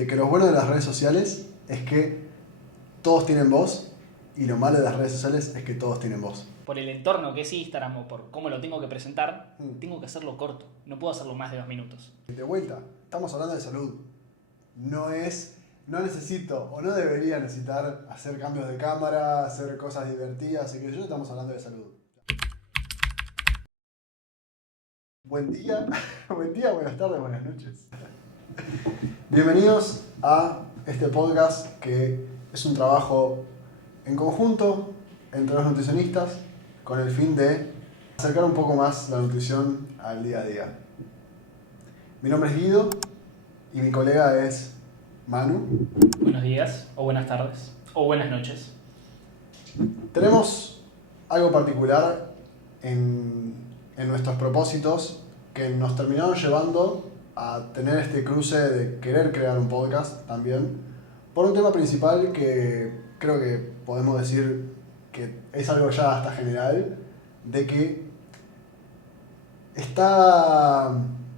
de que lo bueno de las redes sociales es que todos tienen voz y lo malo de las redes sociales es que todos tienen voz. Por el entorno que es Instagram o por cómo lo tengo que presentar, tengo que hacerlo corto. No puedo hacerlo más de 2 minutos. De vuelta, estamos hablando de salud. No necesito o no debería necesitar hacer cambios de cámara, hacer cosas divertidas, así que yo estamos hablando de salud. Buen día, buenas tardes, buenas noches. Bienvenidos a este podcast que es un trabajo en conjunto entre los nutricionistas con el fin de acercar un poco más la nutrición al día a día. Mi nombre es Guido y mi colega es Manu. Buenos días, o buenas tardes, o buenas noches. Tenemos algo particular en nuestros propósitos que nos terminaron llevando a tener este cruce de querer crear un podcast también, por un tema principal que creo que podemos decir que es algo ya hasta general, de que está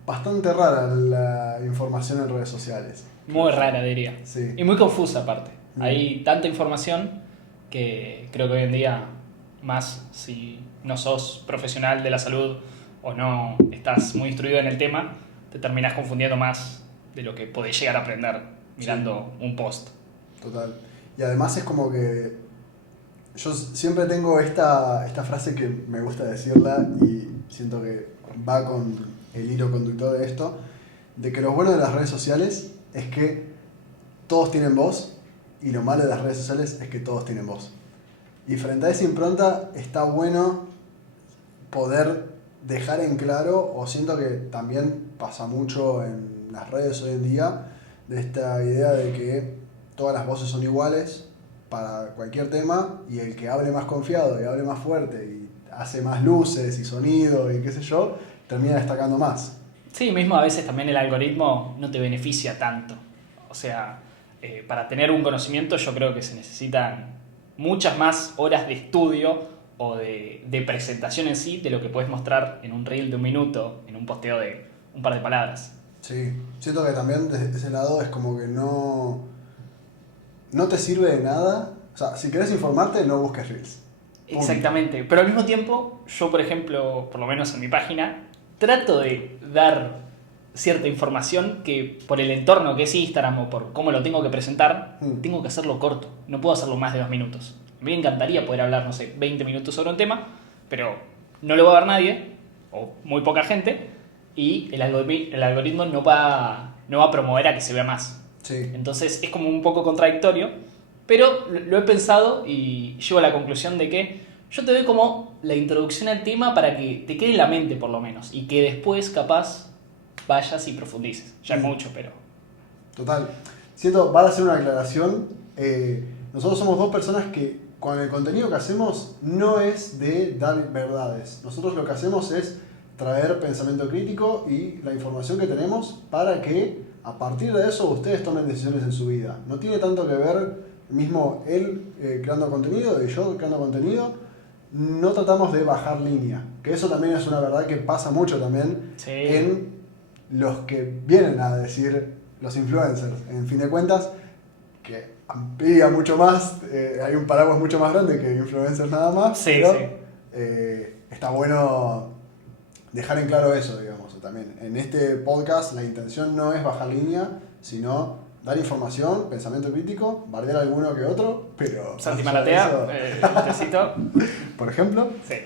bastante rara la información en redes sociales. Muy rara, diría. Sí. Y muy confusa, aparte. Hay tanta información que creo que hoy en día, más si no sos profesional de la salud o no estás muy instruido en el tema, te terminás confundiendo más de lo que podés llegar a aprender mirando un post. Total. Y además es como que yo siempre tengo esta frase que me gusta decirla y siento que va con el hilo conductor de esto, de que lo bueno de las redes sociales es que todos tienen voz y lo malo de las redes sociales es que todos tienen voz. Y frente a esa impronta está bueno poder dejar en claro, o siento que también pasa mucho en las redes hoy en día, de esta idea de que todas las voces son iguales para cualquier tema y el que hable más confiado y hable más fuerte y hace más luces y sonido y qué sé yo, termina destacando más. Sí, mismo a veces también el algoritmo no te beneficia tanto. O sea, para tener un conocimiento yo creo que se necesitan muchas más horas de estudio o de presentación en sí de lo que puedes mostrar en un reel de 1 minuto, en un posteo de un par de palabras. Sí, siento que también desde ese lado es como que no te sirve de nada. O sea, si querés informarte, no busques reels. Exactamente, pero al mismo tiempo, yo por ejemplo, por lo menos en mi página, trato de dar cierta información que por el entorno que es Instagram o por cómo lo tengo que presentar, tengo que hacerlo corto, no puedo hacerlo más de 2 minutos. A mí me encantaría poder hablar, no sé, 20 minutos sobre un tema, pero no lo va a ver nadie, o muy poca gente, y el algoritmo no va a promover a que se vea más. Sí. Entonces es como un poco contradictorio, pero lo he pensado y llego a la conclusión de que yo te doy como la introducción al tema para que te quede en la mente por lo menos y que después capaz vayas y profundices. Ya es mucho, pero... Total. Siento, vale hacer una aclaración. Nosotros somos dos personas que con el contenido que hacemos no es de dar verdades. Nosotros lo que hacemos es traer pensamiento crítico y la información que tenemos para que a partir de eso ustedes tomen decisiones en su vida. No tiene tanto que ver mismo él creando contenido y yo creando contenido. No tratamos de bajar línea, que eso también es una verdad que pasa mucho también en los que vienen a decir los influencers. En fin de cuentas, que amplía mucho más, hay un paraguas mucho más grande que influencers nada más, sí, pero sí. Está bueno dejar en claro eso, digamos, también. En este podcast la intención no es bajar línea, sino dar información, pensamiento crítico, bardear alguno que otro, pero... Santi Maratea, necesito. Por ejemplo. Sí.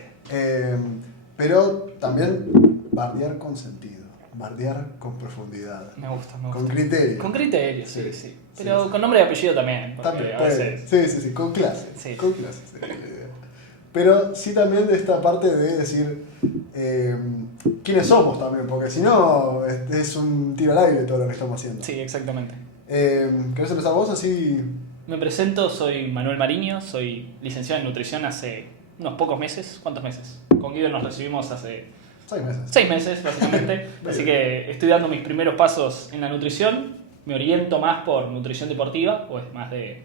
Pero también bardear con sentido, bardear con profundidad. Me gusta. Con criterio. Con criterio, sí. Pero sí. Con nombre y apellido también. También, a veces... Sí, con clase. Sí. Con clase, sí. Pero sí también de esta parte de decir quiénes somos también, porque si no es un tiro al aire todo lo que estamos haciendo. Sí, exactamente. ¿Querés empezar vos así? Me presento, soy Manuel Mariño, soy licenciado en nutrición hace unos pocos meses. ¿Cuántos meses? Con Guido nos recibimos hace 6 meses. 6 meses, básicamente. Así que estoy dando mis primeros pasos en la nutrición. Me oriento más por nutrición deportiva, o es más de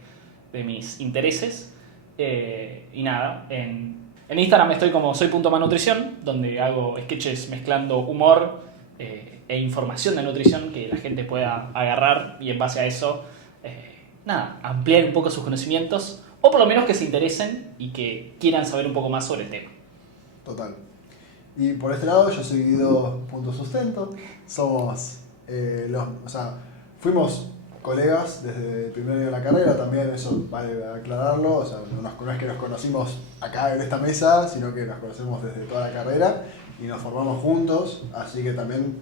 mis intereses. Y nada, en Instagram estoy como soy.manutrición, donde hago sketches mezclando humor, e información de nutrición que la gente pueda agarrar y en base a eso, ampliar un poco sus conocimientos o por lo menos que se interesen y que quieran saber un poco más sobre el tema. Total. Y por este lado yo soy Guido Punto Sustento. Somos fuimos colegas desde el primer año de la carrera, también eso vale aclararlo, o sea, no es que nos conocimos acá en esta mesa, sino que nos conocemos desde toda la carrera y nos formamos juntos, así que también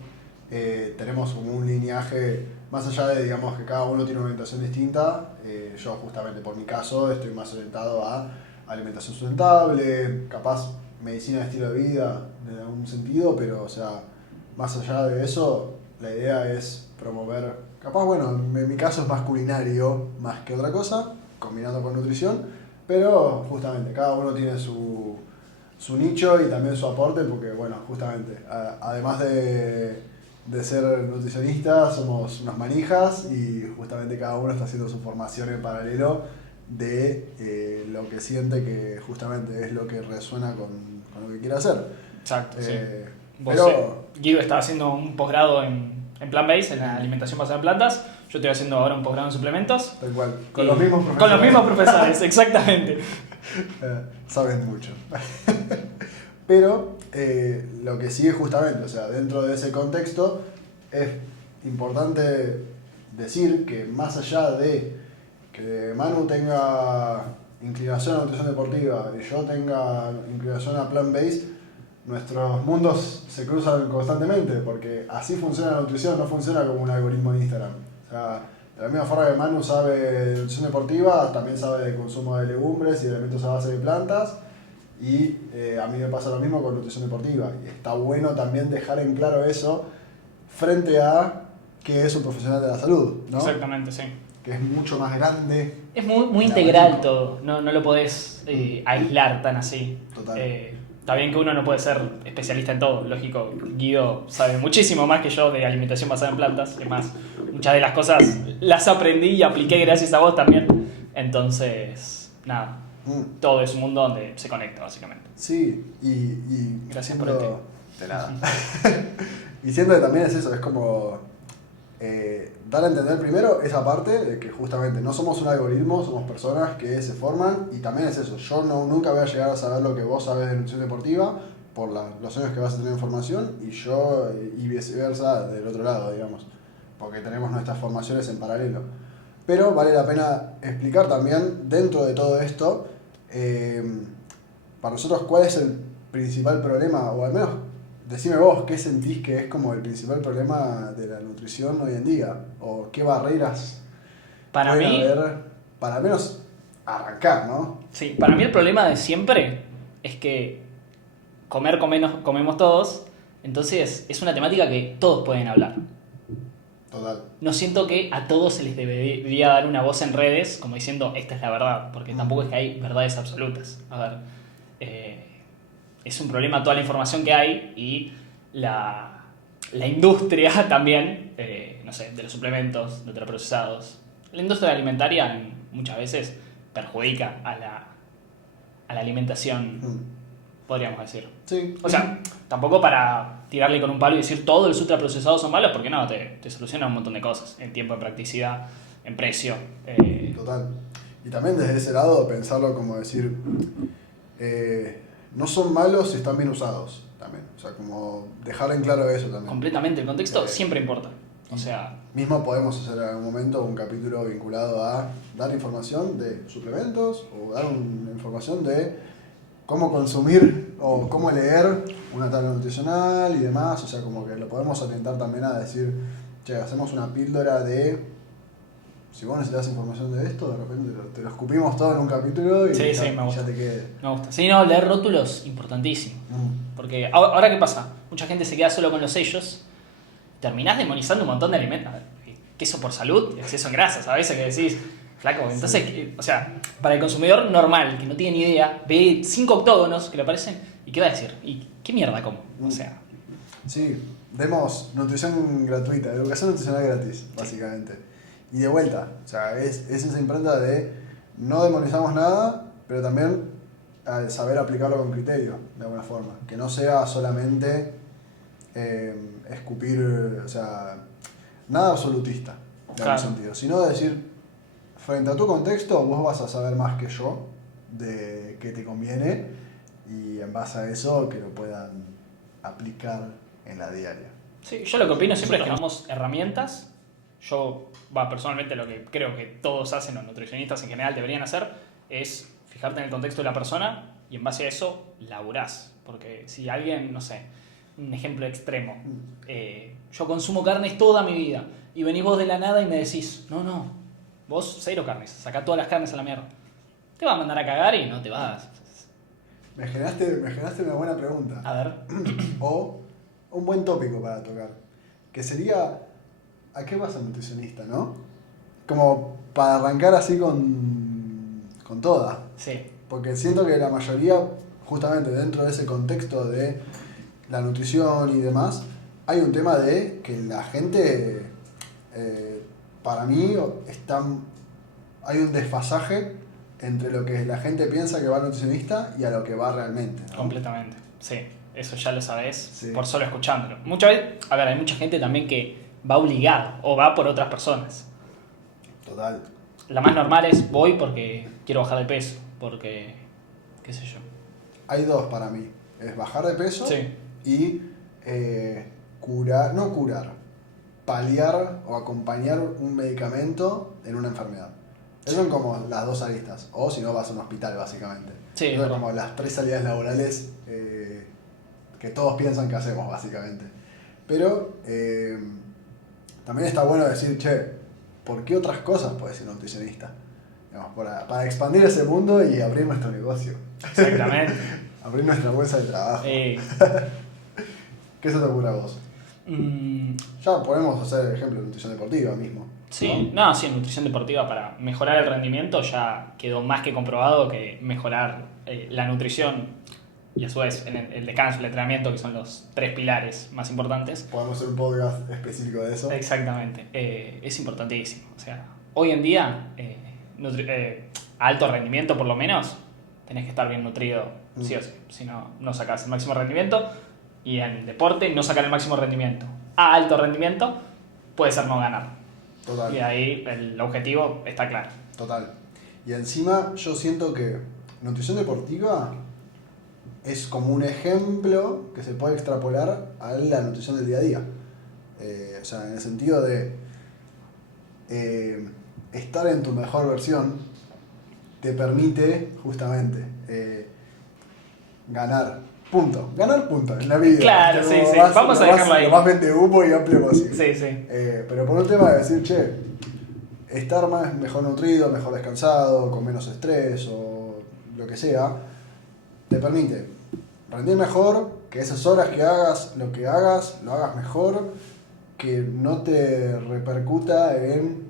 tenemos como un lineaje, más allá de digamos que cada uno tiene una orientación distinta, yo justamente por mi caso estoy más orientado a alimentación sustentable, capaz medicina de estilo de vida en algún sentido, pero o sea, más allá de eso, la idea es promover, capaz bueno, en mi caso es más culinario más que otra cosa, combinando con nutrición, pero justamente cada uno tiene su nicho y también su aporte, porque bueno, justamente, además de ser nutricionistas, somos unas manijas y justamente cada uno está haciendo su formación en paralelo de lo que siente que justamente es lo que resuena con lo que quiere hacer. Exacto, sí. Pero Guido está haciendo un posgrado en plant-based, en la alimentación basada en plantas. Yo estoy haciendo ahora un posgrado en suplementos. Tal cual, con los mismos profesores. Con los mismos profesores, exactamente. Saben mucho. Pero lo que sigue justamente, o sea, dentro de ese contexto, es importante decir que más allá de que Manu tenga inclinación a nutrición deportiva y yo tenga inclinación a plant-based, nuestros mundos se cruzan constantemente, porque así funciona la nutrición, no funciona como un algoritmo en Instagram. O sea, de la misma forma que Manu sabe de nutrición deportiva, también sabe de consumo de legumbres y de elementos a base de plantas, y a mí me pasa lo mismo con nutrición deportiva. Y está bueno también dejar en claro eso frente a que es un profesional de la salud, ¿no? Exactamente, sí. Que es mucho más grande. Es muy integral todo, no lo podés aislar tan así. Total. Está bien que uno no puede ser especialista en todo, lógico. Guido sabe muchísimo más que yo de alimentación basada en plantas. Es más, muchas de las cosas las aprendí y apliqué gracias a vos también. Entonces, nada, todo es un mundo donde se conecta, básicamente. Sí, y gracias por el tema. De nada. Y siento que también es eso, es como dar a entender primero esa parte de que justamente no somos un algoritmo, somos personas que se forman, y también es eso, yo nunca voy a llegar a saber lo que vos sabés de nutrición deportiva por los años que vas a tener en formación, y viceversa del otro lado, digamos, porque tenemos nuestras formaciones en paralelo. Pero vale la pena explicar también dentro de todo esto, para nosotros cuál es el principal problema, o al menos decime vos, ¿qué sentís que es como el principal problema de la nutrición hoy en día? ¿O qué barreras para pueden mí, haber para al menos arrancar, ¿no? Sí, para mí el problema de siempre es que comemos todos, entonces es una temática que todos pueden hablar. Total. No siento que a todos se les debería dar una voz en redes como diciendo esta es la verdad, porque tampoco es que hay verdades absolutas. A ver, es un problema toda la información que hay y la industria también, no sé, de los suplementos, de ultraprocesados. La industria alimentaria muchas veces perjudica a la alimentación, podríamos decir. Sí. O sea, tampoco para tirarle con un palo y decir todos los ultraprocesados son malos, porque no, te soluciona un montón de cosas, en tiempo, en practicidad, en precio. Total. Y también desde ese lado pensarlo como decir, no son malos si están bien usados también. O sea, como dejar en claro eso también. Completamente, el contexto siempre importa. O sea, mismo podemos hacer en algún momento un capítulo vinculado a dar información de suplementos o dar una información de cómo consumir o cómo leer una tabla nutricional y demás. O sea, como que lo podemos orientar también a decir, che, hacemos una píldora de, si vos necesitas información de esto, de repente te lo escupimos todo en un capítulo y sí, ya, me gusta. ya te quede. Me gusta. Sí, no, leer rótulos, importantísimo. Porque ahora, ¿qué pasa? Mucha gente se queda solo con los sellos. Terminás demonizando un montón de alimentos. Queso por salud, exceso en grasas, a veces que decís, flaco. Entonces, sí. O sea, para el consumidor normal, que no tiene ni idea, ve 5 octógonos que le aparecen y ¿qué va a decir? ¿Y qué mierda como? O sea. Sí, demos nutrición gratuita, educación nutricional gratis, básicamente. Y de vuelta, o sea, es esa impronta de no demonizamos nada, pero también al saber aplicarlo con criterio, de alguna forma. Que no sea solamente escupir, o sea, nada absolutista en Claro. algún sentido, sino de decir, frente a tu contexto, vos vas a saber más que yo de qué te conviene y en base a eso que lo puedan aplicar en la diaria. Sí, yo lo que opino siempre es que damos herramientas. Yo, personalmente lo que creo que todos hacen, los nutricionistas en general deberían hacer, es fijarte en el contexto de la persona y en base a eso laburás. Porque si alguien, no sé, un ejemplo extremo, yo consumo carnes toda mi vida y venís vos de la nada y me decís, no, vos 0 carnes, sacá todas las carnes a la mierda. Te va a mandar a cagar y no te vas. Me generaste una buena pregunta. A ver. O un buen tópico para tocar. Que sería, ¿a qué vas al nutricionista, no? Como para arrancar así con toda. Sí. Porque siento que la mayoría, justamente dentro de ese contexto de la nutrición y demás, hay un tema de que la gente, para mí, hay un desfasaje entre lo que la gente piensa que va al nutricionista y a lo que va realmente, ¿no? Completamente, sí. Eso ya lo sabés Sí. por solo escuchándolo. Muchas veces, a ver, hay mucha gente también que va obligado o va por otras personas. Total. La más normal es voy porque quiero bajar de peso, porque, qué sé yo. Hay dos para mí. Es bajar de peso Sí. y paliar o acompañar un medicamento en una enfermedad. Esas son como las dos aristas. O si no, vas a un hospital, básicamente. Sí, Esas es son verdad. como las 3 salidas laborales que todos piensan que hacemos, básicamente. Pero también está bueno decir, che, ¿por qué otras cosas puede ser nutricionista? Digamos, para expandir ese mundo y abrir nuestro negocio. Exactamente. Abrir nuestra bolsa de trabajo. ¿Qué se te ocurre a vos? Mm, Ya podemos hacer el ejemplo de nutrición deportiva mismo. sí, no, sí, en nutrición deportiva para mejorar el rendimiento ya quedó más que comprobado que mejorar la nutrición y a su vez el descanso, el entrenamiento, que son los 3 pilares más importantes. Podemos hacer un podcast específico de eso. Exactamente, es importantísimo. O sea, hoy en día, a alto rendimiento por lo menos, tenés que estar bien nutrido, sí o sí. Si no, no sacás el máximo rendimiento. Y en el deporte, no sacar el máximo rendimiento. A alto rendimiento, puede ser no ganar. Total. Y ahí el objetivo está claro. Total. Y encima yo siento que nutrición deportiva es como un ejemplo que se puede extrapolar a la nutrición del día a día. O sea, en el sentido de estar en tu mejor versión te permite justamente ganar. Ganar puntos en la vida. Claro, Como sí, sí. más- Vamos a lo dejarlo más- ahí. Lo más vende humo y amplio posible. Sí, sí. Pero por un tema de decir, che, estar mejor nutrido, mejor descansado, con menos estrés o lo que sea, te permite rendir mejor, que esas horas que hagas, lo hagas mejor, que no te repercuta en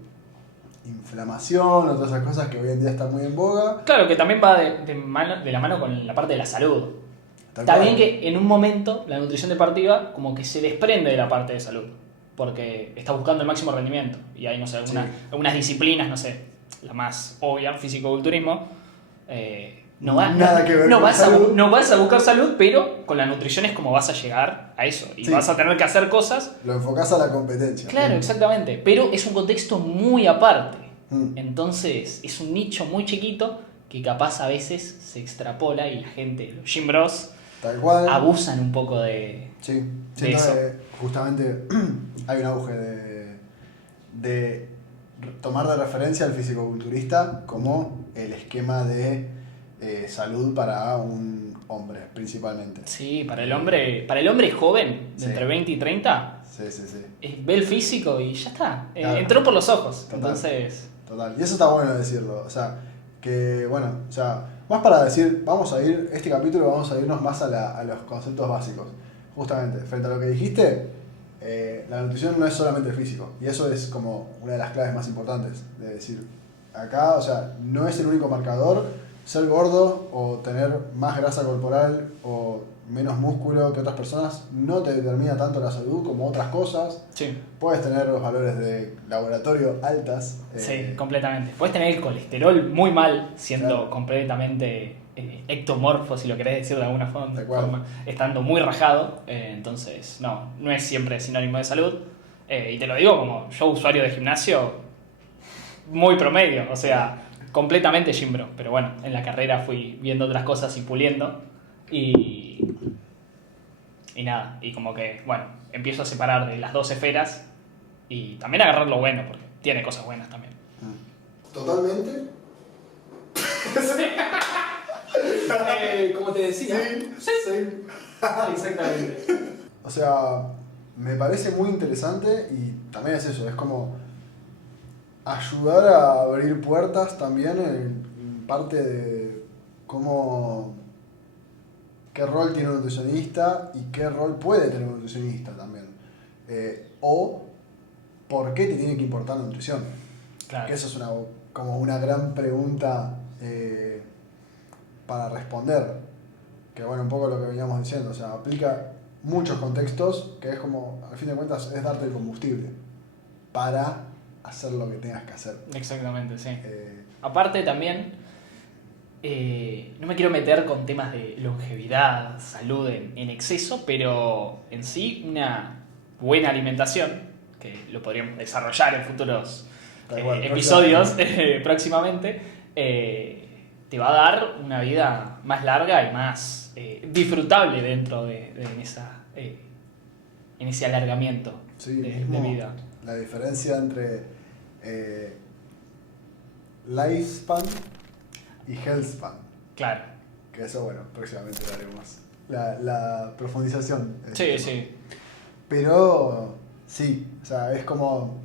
inflamación o todas esas cosas que hoy en día están muy en boga. Claro que también va de la mano con la parte de la salud. Tal Está cual. bien que en un momento la nutrición deportiva como que se desprende de la parte de salud, porque está buscando el máximo rendimiento. Y hay, no sé, algunas disciplinas, no sé, la más obvia, fisicoculturismo, Nada que ver no con vas salud. no vas a buscar salud, pero con la nutrición es como vas a llegar a eso. Y Sí. vas a tener que hacer cosas. Lo enfocás a la competencia. Claro, exactamente. Pero es un contexto muy aparte. Mm. Entonces es un nicho muy chiquito que capaz a veces se extrapola y la gente, los gym bros, Tal cual. abusan un poco de... Sí, de siento eso. que justamente hay un auge de tomar de referencia al fisicoculturista como el esquema de salud para un hombre, principalmente. Sí, para el hombre joven, de Sí. entre 20 y 30, Sí, sí, sí. ve el físico y ya está. Claro. Entró por los ojos. Total. Entonces, Total. Y eso está bueno decirlo. O sea, que bueno, o sea, más para decir, este capítulo vamos a irnos más a los conceptos básicos. Justamente, frente a lo que dijiste, la nutrición no es solamente físico. Y eso es como una de las claves más importantes. De decir, acá, o sea, no es el único marcador, ser gordo o tener más grasa corporal o menos músculo que otras personas no te determina tanto la salud como otras cosas. Sí. Puedes tener los valores de laboratorio altas. Sí, completamente. Puedes tener el colesterol muy mal, siendo Claro. completamente ectomorfo, si lo querés decir de alguna Tal cual. forma, estando muy rajado. Entonces, no es siempre sinónimo de salud. Y te lo digo como yo, usuario de gimnasio, muy promedio, o sea, completamente gimbro. Pero bueno, en la carrera fui viendo otras cosas y puliendo. Y nada, y como que, bueno, empiezo a separar de las dos esferas y también agarrar lo bueno, porque tiene cosas buenas también. Totalmente. Como te decía. Sí. Exactamente. O sea, me parece muy interesante y también es eso, es como ayudar a abrir puertas también en parte de cómo, qué rol tiene un nutricionista y qué rol puede tener un nutricionista también. O por qué te tiene que importar la nutrición. Claro. Que eso es como una gran pregunta para responder. Que bueno, un poco lo que veníamos diciendo, o sea, aplica muchos contextos, que es como, al fin de cuentas, es darte el combustible para hacer lo que tengas que hacer. Exactamente, sí. Eh, Aparte también, no me quiero meter con temas de longevidad, salud en exceso, pero en sí una buena alimentación, que lo podríamos desarrollar en futuros Tal cual, episodios próximamente, te va a dar una vida más larga y más disfrutable dentro de en ese alargamiento sí, de mismo vida. la diferencia entre lifespan y healthspan. Claro. Que eso, bueno, próximamente lo haremos. La profundización. Sí, sí. Pero sí, o sea, es como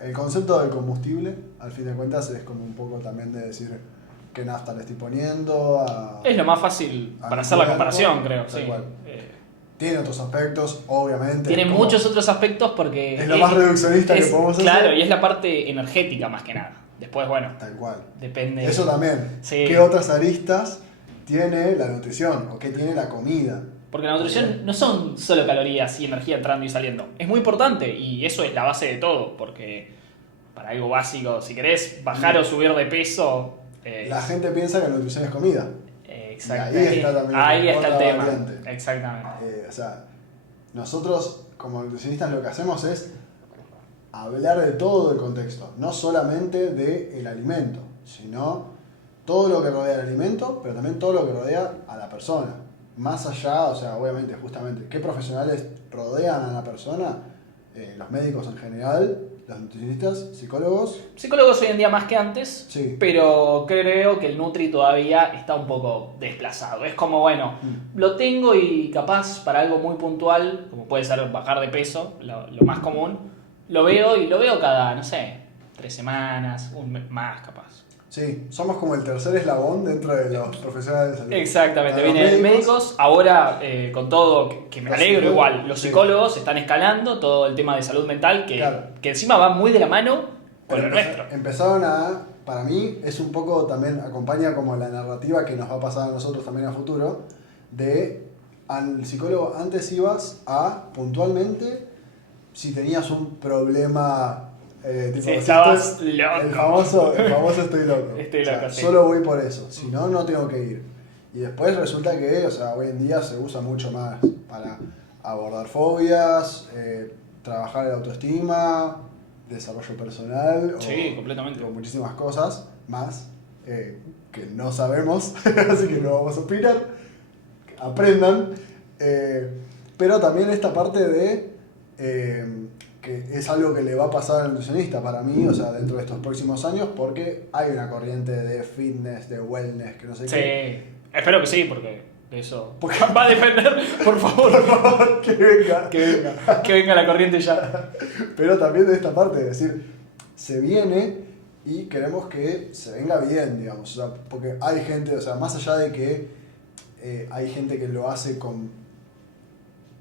el concepto del combustible, al fin de cuentas, es como un poco también de decir qué nafta le estoy poniendo a... Es lo más fácil a para mi hacer la cuerpo, comparación, creo. tal Sí. cual. Tiene otros aspectos, obviamente. Tiene como- muchos otros aspectos porque... Es lo más reduccionista que podemos hacer. Claro, y es la parte energética más que nada. Después, bueno, Tal cual. depende... Eso también. Sí. ¿Qué otras aristas tiene la nutrición o qué tiene la comida? Porque la nutrición no son solo calorías y energía entrando y saliendo. Es muy importante y eso es la base de todo, porque para algo básico, si querés bajar o subir de peso... La gente piensa que la nutrición es comida. exacto. Y ahí está también Ahí está el otra tema. variante. Exactamente. O sea, nosotros como nutricionistas lo que hacemos es hablar de todo el contexto, no solamente del alimento, sino todo lo que rodea el alimento, pero también todo lo que rodea a la persona. Más allá, o sea, obviamente, justamente, ¿qué profesionales rodean a la persona? Los médicos en general, los nutricionistas, psicólogos. Psicólogos hoy en día más que antes, Sí. pero creo que el Nutri todavía está un poco desplazado. Es como, bueno, lo tengo y capaz para algo muy puntual, como puede ser bajar de peso, lo más común, lo veo y lo veo cada, no sé, 3 semanas, un mes más capaz. Sí, somos como el tercer eslabón dentro de los profesionales de salud. Exactamente, Están los vienen médicos, ahora con todo, que me Los alegro psicólogos, igual, los sí. psicólogos están escalando todo el tema de salud mental, Claro. que encima va muy de la mano con Pero lo nuestro. empezaron a, para mí, es un poco también, acompaña como la narrativa que nos va a pasar a nosotros también a futuro, de al psicólogo antes ibas a puntualmente si tenías un problema tipo, Si estabas estoy- loco. el famoso estoy loco. Estoy O sea, loco, sí. solo voy por eso, si no, no tengo que ir. Y después resulta que, o sea, hoy en día se usa mucho más para abordar fobias, trabajar la autoestima, desarrollo personal, Sí, completamente. o muchísimas cosas más que no sabemos, así que no vamos a opinar. Aprendan. Pero también esta parte de que es algo que le va a pasar al nutricionista para mí, o sea, dentro de estos próximos años, porque hay una corriente de fitness, de wellness, que no sé qué. Sí, espero que sí, porque eso Porque- va a defender, por favor, Por favor, que venga. que venga la corriente ya. Pero también de esta parte, es decir, se viene y queremos que se venga bien, digamos. O sea, porque hay gente, o sea, más allá de que hay gente que lo hace con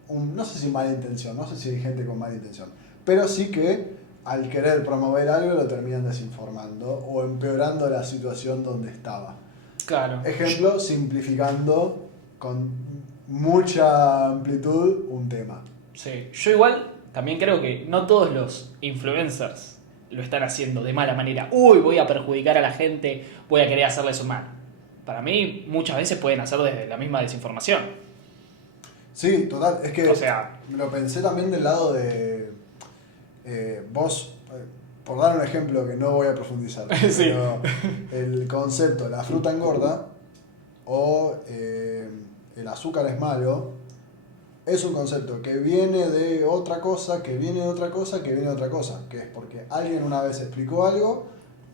no sé si mala intención, no sé si hay gente con mala intención, pero sí que al querer promover algo lo terminan desinformando o empeorando la situación donde estaba. Claro. Ejemplo, simplificando con mucha amplitud un tema. Sí, yo igual también creo que no todos los influencers lo están haciendo de mala manera. Uy, voy a perjudicar a la gente, voy a querer hacerles un mal. Para mí, muchas veces pueden hacer desde la misma desinformación. Sí, total. Es que O sea, lo pensé también del lado de vos, por dar un ejemplo que no voy a profundizar, Sí. pero el concepto, la fruta engorda o el azúcar es malo, es un concepto que viene de otra cosa, que viene de otra cosa, que viene de otra cosa, que es porque alguien una vez explicó algo,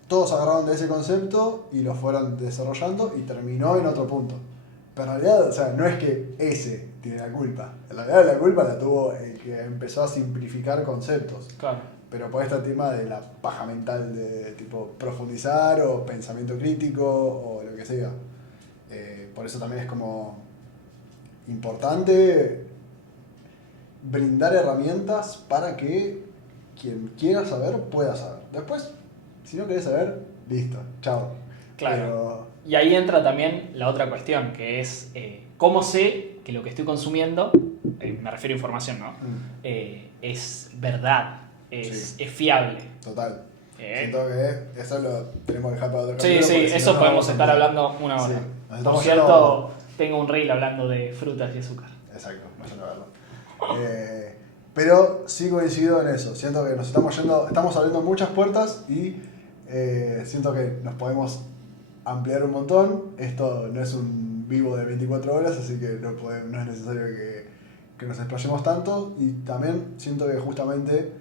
todos agarraron de ese concepto y lo fueron desarrollando y terminó en otro punto. Pero en realidad, o sea, no es que ese tiene la culpa. En realidad la culpa la tuvo el que empezó a simplificar conceptos. claro. Pero por este tema de la paja mental de tipo profundizar o pensamiento crítico o lo que sea. Por eso también es como importante brindar herramientas para que quien quiera saber pueda saber. Después, si no querés saber, listo, chao. Claro. Pero, Y ahí entra también la otra cuestión, que es cómo sé que lo que estoy consumiendo, me refiero a información, ¿no? Es verdad, es fiable. total. Siento que eso lo tenemos que dejar para otro Sí, capítulo, sí, porque si eso no, podemos no estar vamos a hablando una hora. Sí, nos Por estamos cierto, tengo un reel hablando de frutas y azúcar. Exacto, vayan a verlo. Pero sí coincido en eso. Siento que nos estamos abriendo muchas puertas y siento que nos podemos ampliar un montón. Esto no es un vivo de 24 horas, así que no es necesario que nos explayemos tanto. Y también siento que justamente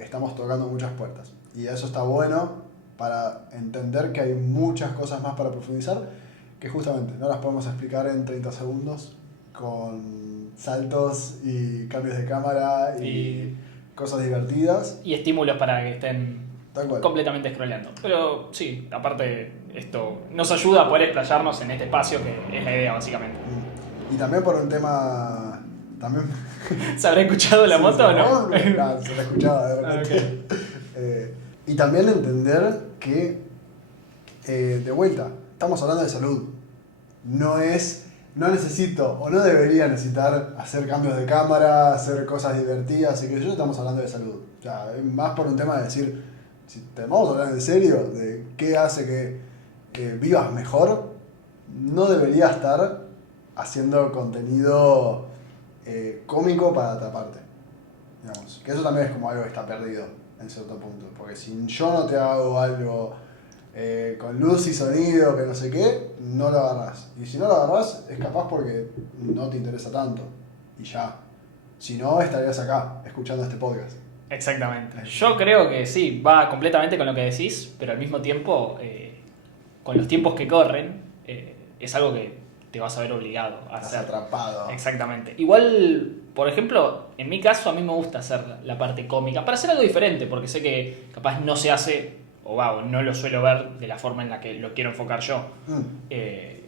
estamos tocando muchas puertas. Y eso está bueno para entender que hay muchas cosas más para profundizar, que justamente no las podemos explicar en 30 segundos con saltos y cambios de cámara y cosas divertidas. Y estímulos para que estén Tal cual. completamente scrolleando. Pero sí, aparte esto nos ayuda a poder explayarnos en este espacio que es la idea básicamente. Y también por un tema... También... ¿Se habrá escuchado la Sí, moto o no? No, se la escuchaba de repente. Y también entender que, de vuelta, estamos hablando de salud. No necesito o no debería necesitar hacer cambios de cámara, hacer cosas divertidas, y que yo estamos hablando de salud. O sea, es más por un tema de decir, si te vamos a hablar en serio de qué hace que vivas mejor, no debería estar haciendo contenido cómico para atraparte. Digamos, que eso también es como algo que está perdido en cierto punto. Porque si yo no te hago algo con luz y sonido, que no sé qué, no lo agarrás. Y si no lo agarrás, es capaz porque no te interesa tanto. Y ya. Si no, estarías acá, escuchando este podcast. Exactamente. Yo creo que sí, va completamente con lo que decís, pero al mismo tiempo, con los tiempos que corren, es algo que te vas a ver obligado a Estás hacer. atrapado. Exactamente. Igual, por ejemplo, en mi caso a mí me gusta hacer la parte cómica, para hacer algo diferente, porque sé que capaz no se hace, o no lo suelo ver de la forma en la que lo quiero enfocar yo.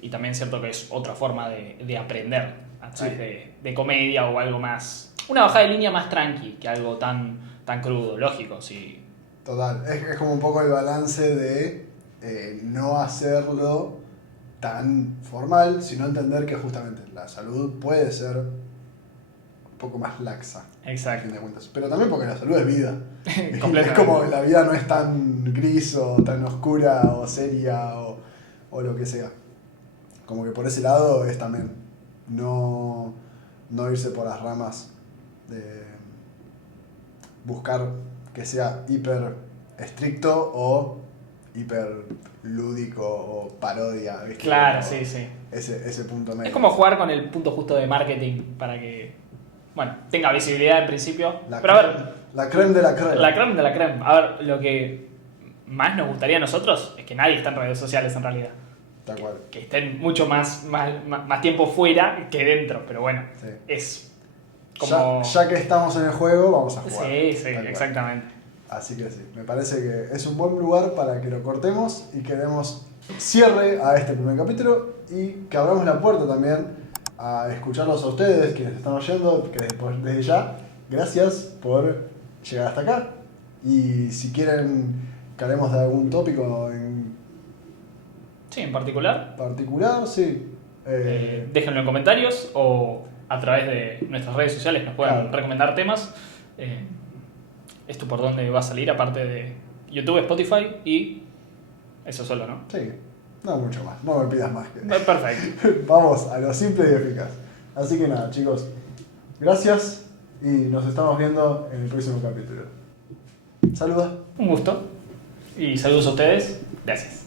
Y también es cierto que es otra forma de aprender a través de comedia o algo más, una bajada de línea más tranqui que algo tan crudo, lógico, sí. Total, es como un poco el balance de no hacerlo tan formal, sino entender que justamente la salud puede ser un poco más laxa. Exacto. A fin de cuentas. Pero también porque la salud es vida. Es Completamente. como la vida no es tan gris o tan oscura o seria o lo que sea. Como que por ese lado es también no irse por las ramas de buscar que sea hiper estricto o hiper lúdico o parodia, ¿viste? Claro, Como sí. ese punto medio. Es como jugar con el punto justo de marketing para que, bueno, tenga visibilidad en principio. Pero a ver, la creme de la creme. la creme de la creme. A ver, lo que más nos gustaría a nosotros es que nadie está en redes sociales en realidad. Tal cual. Que estén mucho más tiempo fuera que dentro, pero bueno, Sí. es como... Ya que estamos en el juego, vamos a jugar. Sí, Tal cual. exactamente. Así que sí, me parece que es un buen lugar para que lo cortemos y que demos cierre a este primer capítulo y que abramos la puerta también a escucharlos a ustedes, quienes están oyendo, que desde ya, gracias por llegar hasta acá Y si quieren que hablemos de algún tópico en Sí, en particular. particular, sí. Déjenlo en comentarios o a través de nuestras redes sociales nos pueden Claro. recomendar temas. Esto por dónde va a salir, aparte de YouTube, Spotify y eso solo, ¿no? Sí, no mucho más, no me pidas más. Perfecto. Vamos a lo simple y eficaz. Así que nada, chicos, gracias y nos estamos viendo en el próximo capítulo. Saludos. Un gusto. Y saludos a ustedes. Gracias.